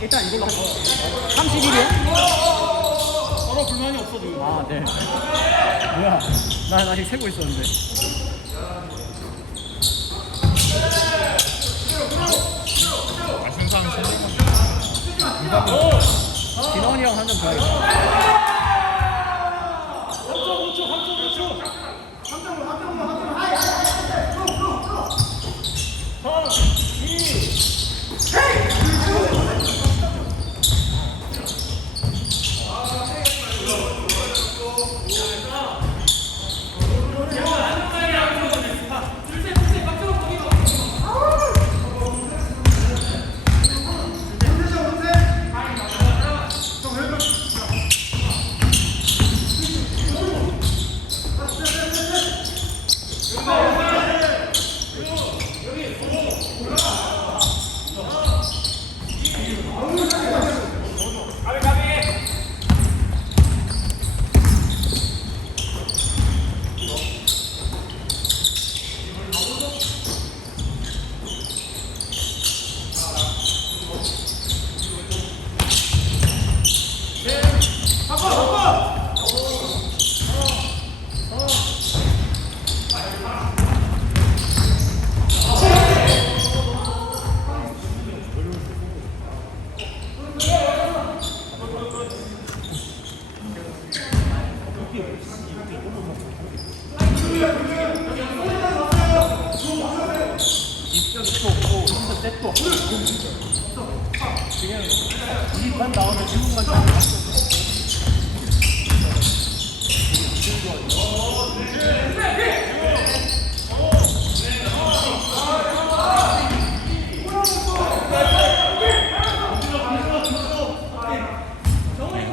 일단 이걸로 31이요? 서로 불만이 없어 지금. 아, 네. 뭐야. 나, 나 지금 세고 있었는데. 아, 순상 신경. 진원이랑 한점 줘야겠다.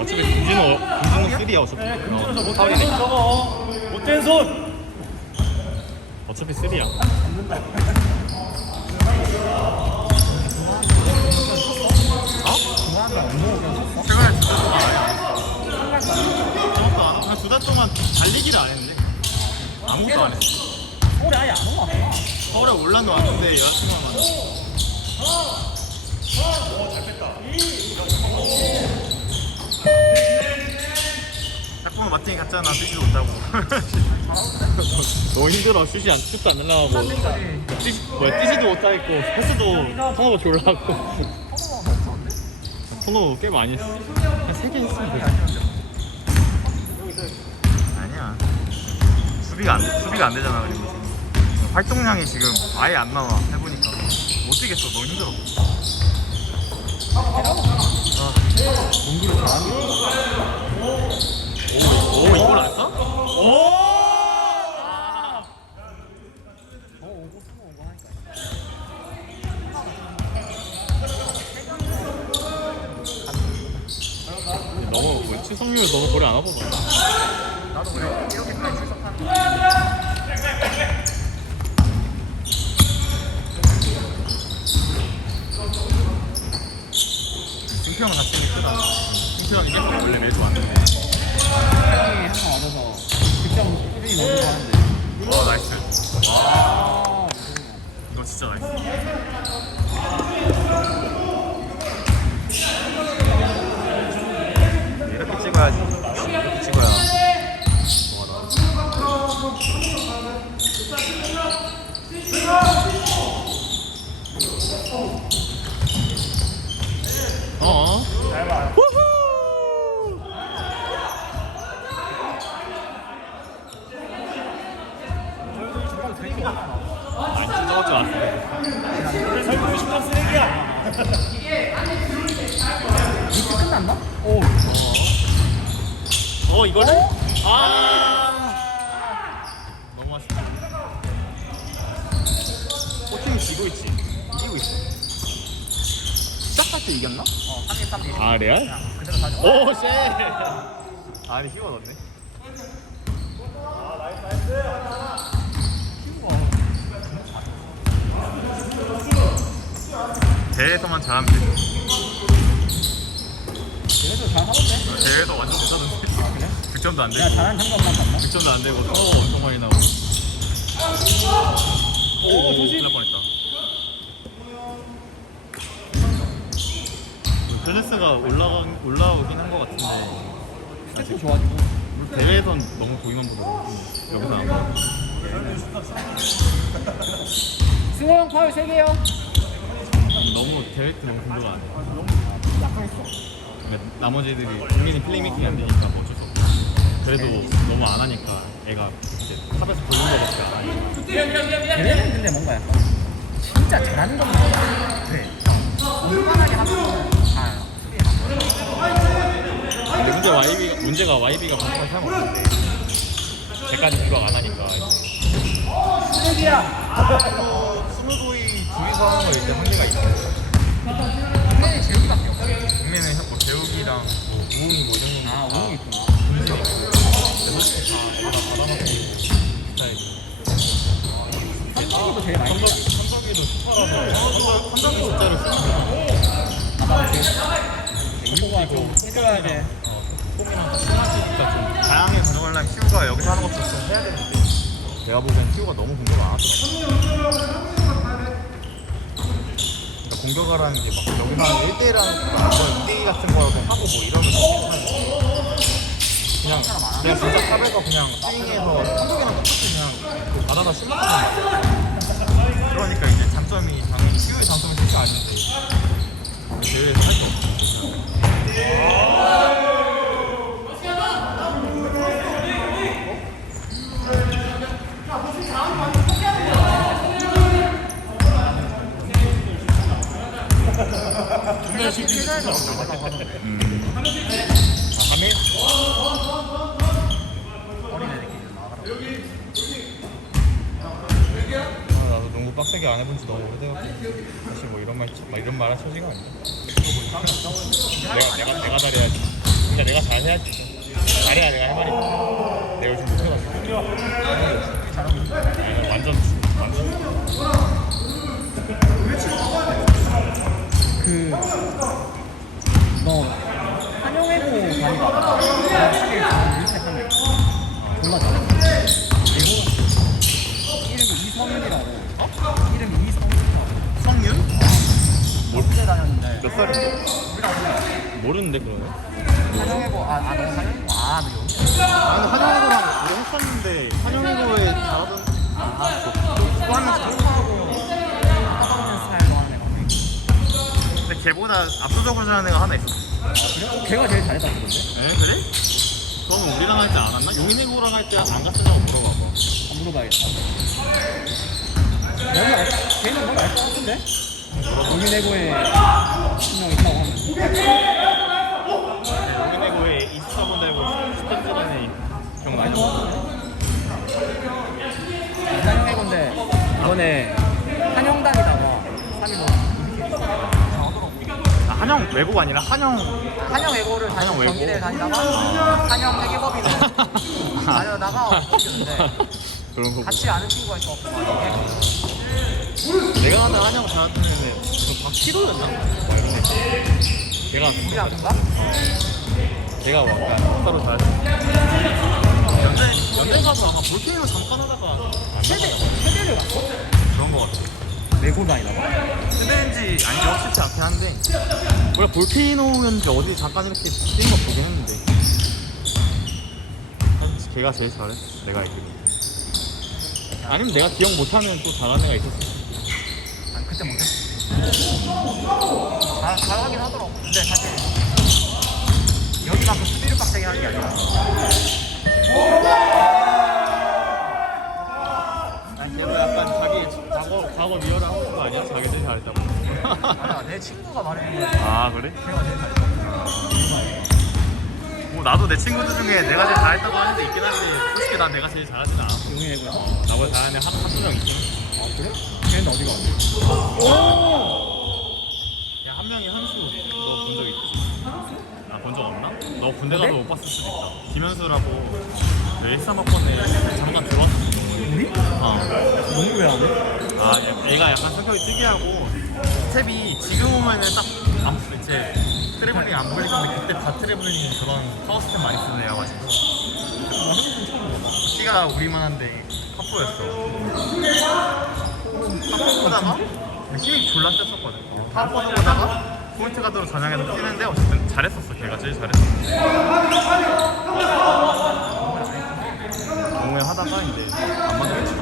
어차피 김진호 김진호 3야 어차피. 어, 파울이네. 저거, 못된 손! 어차피 3야. 최근에 두달 동안 안 했어. 아무것도 안 하고 두달 동안 달리기를 안 했는데 아무것도 안 했어. 서울에 아예 안 올라왔구나. 서울에 올라도 왔는데 여자친구랑 만났어. 딱보 면 마틴이 갔잖아? 슛이 못하고. 너무 힘들어. 슛이 안 슛도 안 날라가고. 뛰, 뭐야 뛰지도 못하겠고 패스도 턴오버 졸라 하고. 턴오버 꽤 많이 했어. 한 3개 했으면 되지 아니야. 수비가 안, 수비가 안 되잖아 그리고 지금. 활동량이 지금 아예 안 나와 해보니까. 못 뛰겠어. 너무 힘들어 아, 농구를 잘하는 오, 오 이걸 안 써? 오! 너무 뭐, 출석률 너무 고려 안 하고 봐. 나도 그래. 이렇게까지 출석하는 승표 형 같이 크다. 승표 형이 예쁘게 원래 매주 왔는데. 형이 항상 와서 하는데. 와 나이스. 아, 이거 진짜 나이스. 이렇게 찍어야지. 이렇게 찍어야. 어? 후후! 안 찢어져 왔어. 설마 50만 쓰레기야. 이트 끝났나? 오. 어 이거를? 아 너무 아쉽다 호팀이 지고 있지 이기고 있어 시작할 때 이겼나? 어, 3일 3일. 아 레알? 그대로 가져. 오 쉣 아니 휘어 넣네 대회에서만 잘하면 돼 그래도 잘 하던데? 대회에서 완전 못하던데 그래? 득점도 안 되고 내가 잘하는 장면만 봤나? 득점도 안 되고 또 엄청 많이 나오고 오, 조심. 큰일 날 뻔했다 클래스가 올라가 올라오긴 한 것 같은데 스텝도 좋아지고. 대회에선 너무 보이만 보고 여기서 안 봐. 승호 형 파울 3개요. 너무 대회 때 너무 공부가 안 돼. 근데 나머지들이 국민이 플레이메이킹이 안 되니까 뭐 어쩔 수 없고 그래도 너무 안 하니까 애가 이제 탑에서 보는 거밖에 안 하니까 걔네는 근데 뭔가 약간 진짜 잘하는 건 그래. 아, 수비에 근데 문제 YB가 문제가 YB가 방송을 사용 걔까지 기억 안 하니까. 수비야. 스무도이 둘이서 하는 거 일단 한계가 있어 걔네 재우밖에 없어. 국내는 뭐 재욱이랑 뭐 우웅이 뭐 이런 아, 거 오이 있구나. 받아놓고 스타일 한국이도 제일 많이 선덕, 쓰잖아. 선덕이도 슈퍼라서 선덕, 선덕이 숫자를 쓰는 거야 이거가 좀 해줘야 돼. 폼이랑 그러니까 좀 다양하게 가져가려면 큐가 여기서 하는 것도 좀 해야 되는데. 내가 보기엔 큐가 너무 공격 안 하더라고. 그러니까 공격하라는 게 막 여기서 한 1대1 하는 거 2대2 같은 거 하고 뭐 이러면 괜찮은데 그냥 그냥 진짜 탑에서 그냥 스윙해서 한국이랑 똑같이 그냥 그 바다다 거야. 그러니까 이제 장점이 당연히 큐의 장점이 실수 아닌데. 대회에서 할수 없어 분명 시즌 음. 아, 아, 나도 농구 빡세게 안 해본 지 너무 오래돼갖고 사실 뭐 이런 말, 막 이런 말할 처지가 아니야 내가, 내가, 내가 잘해야지 그러니까 내가 잘해야지 잘해야 내가 할 말이야 내가 요즘 못해가지고 아니, 완전 완전 그, 너, 좋은 일색하면, 졸라 잘해. 그리고, 이름이 이성윤이라고. 이름이 이성윤이라고. 성윤? 군대 다녔는데, 몇 살인데? 그냥, 모르는데 그러네 한영외고, 아, 아, 너 한영외고, 아, 너 여기. 한영이랑 우리 했었는데 한영이고에 잘하던 그거 하면 하고, 하는 걔보다 압도적으로 잘하는 애가 하나 있어 그래? 걔가 제일 잘했다 그러던데? 에 그래? 그거는 우리랑 할 때안 왔나? 용인해고랑 할 때 안 갔었냐고 물어봐봐 물어봐야겠다. 뭔지 알, 걔는 뭔지 알것 같은데? 용인외고에 한명 있다고 하면. 용인해고에 24번 달고 스탠드 전에 기억나죠? 한영외고인데, 이번에 한영단이다가 3위로 아, 한영 외고가 아니라 한영 한영 외고를 다니고 한영 외고? 경기대를 다니다가 한영 회계법인을 다녀다가 바뀌었는데 그런 거고 같이 아는 친구가 있어서 내가 하는 한영 애는 그 박희도였나? 뭐 이런 애 걔가 우리랑 누가? 걔가 약간 서로 잘 연대 연대 가서 아까 볼케이노 잠깐 하다가 세대, 세대를 갔어? 그런 거 같아 외고 다니다가? 세대인지 아닌지 확실치 않긴 한데 원래 볼케이노였는지 어디 잠깐 이렇게 뛰는 거 보긴 했는데. 사실 걔가 제일 잘해 내가 알기로. 아니면 내가 기억 못하는 또 잘하는 애가 있었어. 아니 그때 못했어 잘, 잘하긴 하더라고. 근데 사실 여기만큼 수비를 빡세게 하는 게 아니라. 난 걔도 약간 자기 과거 과거 하고 있는 거 아니야? 자기 제일 잘했다고. 아니야 내 친구가 아 그래? 뭐 나도 내 친구들 중에 내가 제일 잘했다고 하는 데 있긴 한데 솔직히 난 내가 제일 잘하진 않아 용인외고야? 나보다 잘하는 애 한, 한두 명 있긴 해. 아 그래? 걔는 어디 가? 야, 한 명이 한수 너 본 적 있지? 아본적 없나? 너 군대 가서 네? 못 봤을 수도 있다 김현수라고 그 일산학번에 잠깐 들어왔었어 우리? 어. 농구 왜안 해? 아 얘- 얘가 약간 성격이 특이하고 스텝이 지금 오면은 딱안 이제 트래블링 안 불릴 건데 그때 다 트래블링 그런 파워 스텝 많이 쓰는 애여가지고 키가 우리만한데 카포였어 카포 보다가 힘이 졸라 셌었거든 카포 보다가 포인트 가드로 전향해서 뛰는데 어쨌든 잘했었어. 걔가 제일 잘했어. 동호회 하다가 이제 안 처음이야.